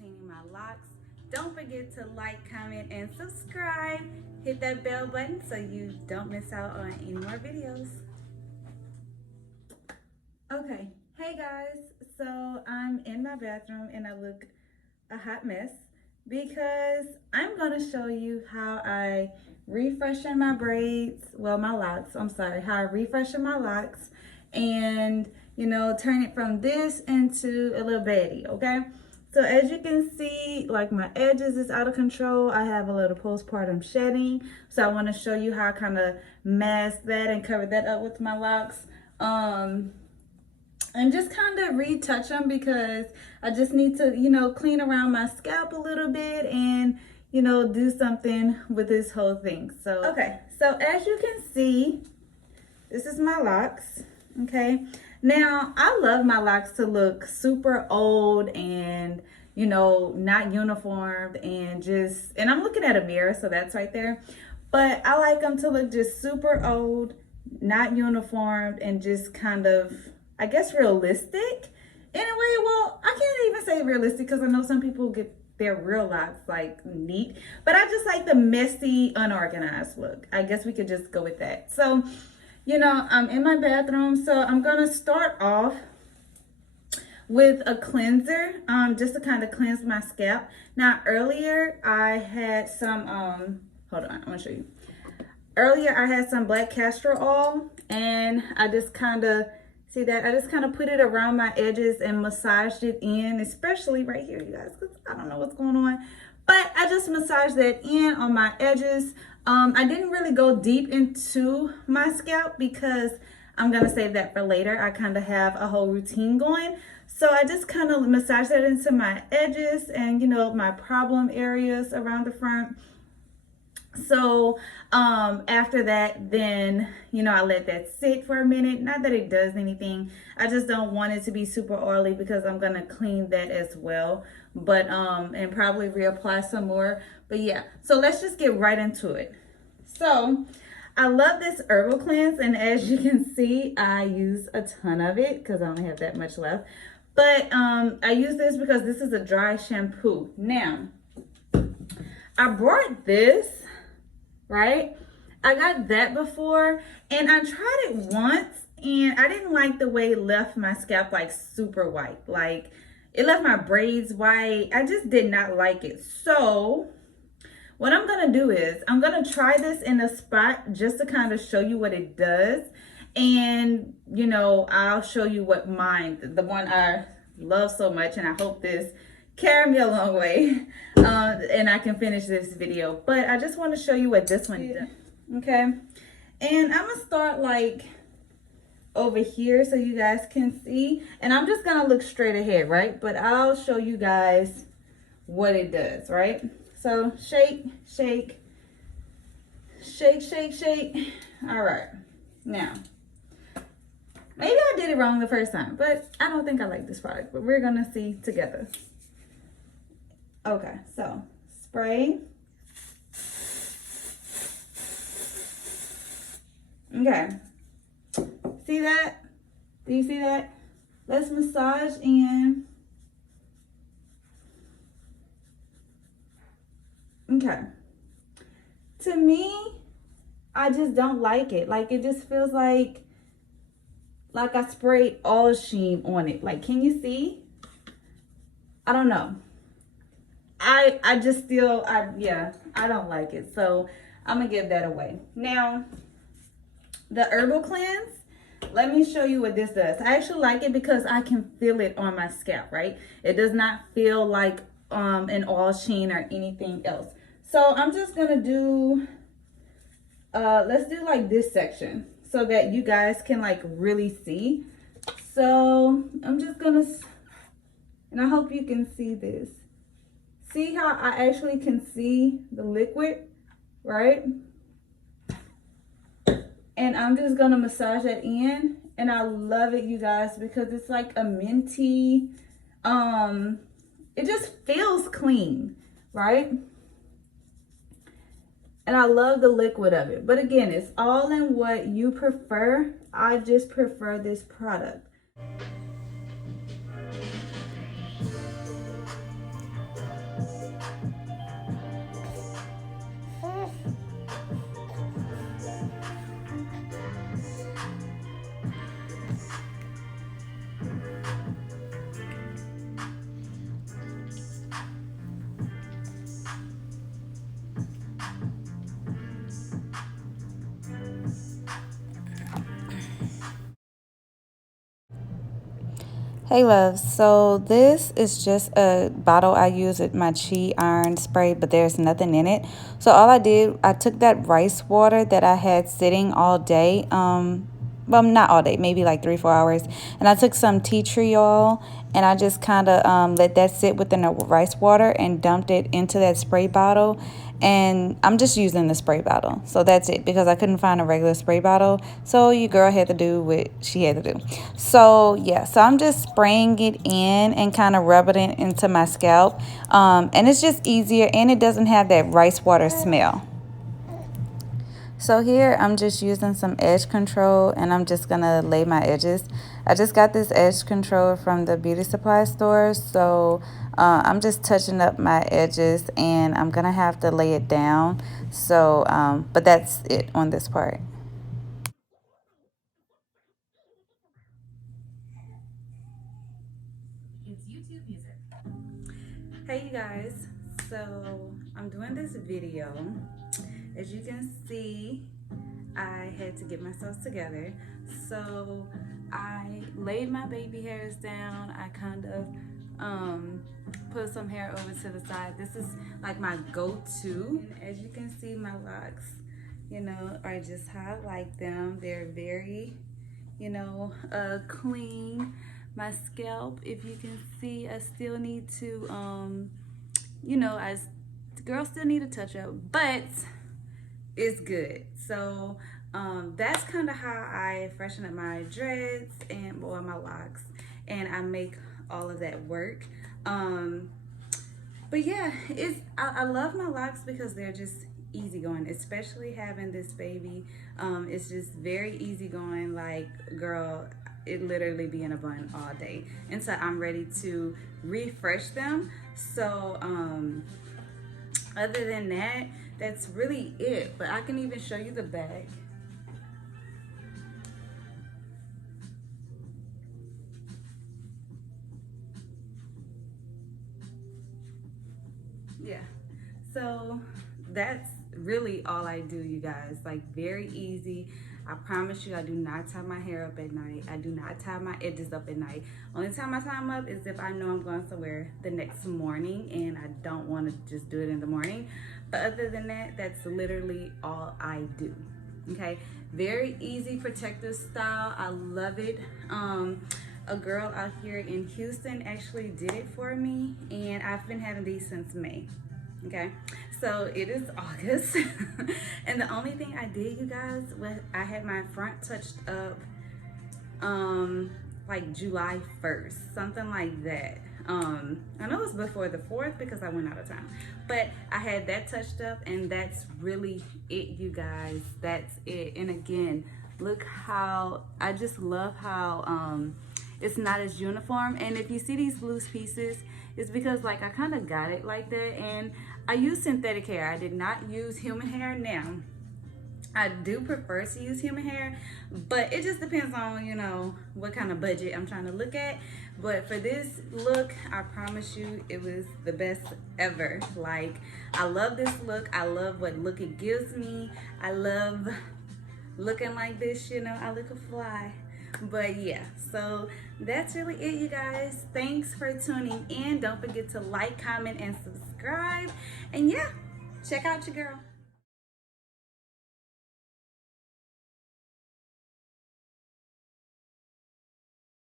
maintaining my locks. Don't forget to like, comment, and subscribe. Hit that bell button so you don't miss out on any more videos. Okay, hey guys, so I'm in my bathroom and I look a hot mess because I'm gonna show you how I refreshen my braids, well, my locks, I'm sorry, how I refreshen my locks and, you know, turn it from this into a little baddie, okay? So as you can see, like my edges is out of control. I have a little postpartum shedding. So I want to show you how I kind of mask that and cover that up with my locks. And just kind of retouch them because I just need to, you know, clean around my scalp a little bit and, you know, do something with this whole thing. So, okay. So as you can see, this is my locks, okay? Now, I love my locks to look super old and, you know, not uniformed and just, and I'm looking at a mirror, so that's right there. But I like them to look just super old, not uniformed, and just kind of, I guess, realistic in a way. Well, I can't even say realistic because I know some people get their real locks like neat, but I just like the messy, unorganized look. I guess we could just go with that. So, you know, I'm in my bathroom, so I'm gonna start off with a cleanser, just to kind of cleanse my scalp. Now, earlier I had some, hold on, I'm gonna show you. Earlier I had some black castor oil, and I just kind of, see that? I just kind of put it around my edges and massaged it in, especially right here, you guys, because I don't know what's going on. But I just massaged that in on my edges. I didn't really go deep into my scalp because I'm going to save that for later. I kind of have a whole routine going. So I just kind of massaged that into my edges and, you know, my problem areas around the front. So after that, then, you know, I let that sit for a minute. Not that it does anything. I just don't want it to be super oily because I'm going to clean that as well. But, and probably reapply some more. But yeah, so let's just get right into it. So I love this herbal cleanse. And as you can see, I use a ton of it because I only have that much left. But I use this because this is a dry shampoo. Now, I brought this, right? I got that before and I tried it once and I didn't like the way it left my scalp like super white. Like it left my braids white. I just did not like it. So what I'm gonna do is I'm gonna try this in a spot just to kind of show you what it does. And you know, I'll show you what mine, the one I love so much, and I hope this carry me a long way and I can finish this video. But I just want to show you what this one does. Okay, and I'm gonna start like over here so you guys can see, and I'm just gonna look straight ahead, right? But I'll show you guys what it does, right? So shake, shake, shake, shake, shake. All right, now maybe I did it wrong the first time, but I don't think I like this product, but we're gonna see together. Okay, so spray. Okay, see that? Do you see that? Let's massage in. Okay, to me, I just don't like it. Like it just feels like I sprayed all sheen on it. Like, can you see? I don't know. I just still, yeah, I don't like it. So I'm gonna give that away. Now, the herbal cleanse, let me show you what this does. I actually like it because I can feel it on my scalp, right? It does not feel like an oil sheen or anything else. So I'm just gonna do, let's do like this section so that you guys can like really see. So I'm just gonna, and I hope you can see this. See how I actually can see the liquid, right? And I'm just gonna massage that in, and I love it, you guys, because it's like a minty, it just feels clean, right? And I love the liquid of it. But again, it's all in what you prefer. I just prefer this product. Hey loves, so this is just a bottle I use with my chi iron spray, but there's nothing in it. So all I did, I took that rice water that I had sitting all day, well, not all day, maybe like 3 4 hours, and I took some tea tree oil and I just kind of let that sit within the rice water and dumped it into that spray bottle. And I'm just using the spray bottle, so that's it, because I couldn't find a regular spray bottle, so your girl had to do what she had to do. So yeah, so I'm just spraying it in and kind of rubbing it into my scalp, and it's just easier and it doesn't have that rice water smell. So here I'm just using some edge control and I'm just gonna lay my edges. I just got this edge control from the beauty supply store, so I'm just touching up my edges and I'm gonna have to lay it down. So but that's it on this part. Hey you guys, so I'm doing this video. As you can see, I had to get myself together. So I laid my baby hairs down. I kind of put some hair over to the side. This is like my go-to. And as you can see, my locks, are just how I like them. They're very, clean. My scalp, if you can see, I still need to, the girl still need a touch up, but it's good. So that's kind of how I freshen up my dreads and or my locks, and I make all of that work. But yeah, I love my locks because they're just easygoing, especially having this baby. It's just very easygoing. Like, girl, it literally be in a bun all day, and so I'm ready to refresh them. So other than that, that's really it. But I can even show you the bag. Yeah, so that's really all I do, you guys. Like, very easy. I promise you, I do not tie my hair up at night. I do not tie my edges up at night. Only time I tie them up is if I know I'm going somewhere the next morning and I don't want to just do it in the morning. But other than that, that's literally all I do. Okay, very easy protective style. I love it. A girl out here in Houston actually did it for me, and I've been having these since May. Okay, so it is August and the only thing I did, you guys, was I had my front touched up like July 1st, something like that. I know it's before the 4th because I went out of town, but I had that touched up, and that's really it, you guys. That's it. And again, look how I just love how it's not as uniform. And if you see these loose pieces, it's because, like, I kind of got it like that, and I use synthetic hair. I did not use human hair. Now I do prefer to use human hair, but it just depends on, what kind of budget I'm trying to look at. But for this look, I promise you, it was the best ever. Like, I love this look. I love what look it gives me. I love looking like this, I look a fly. But yeah, so that's really it, you guys. Thanks for tuning in. Don't forget to like, comment, and subscribe. And yeah, check out your girl.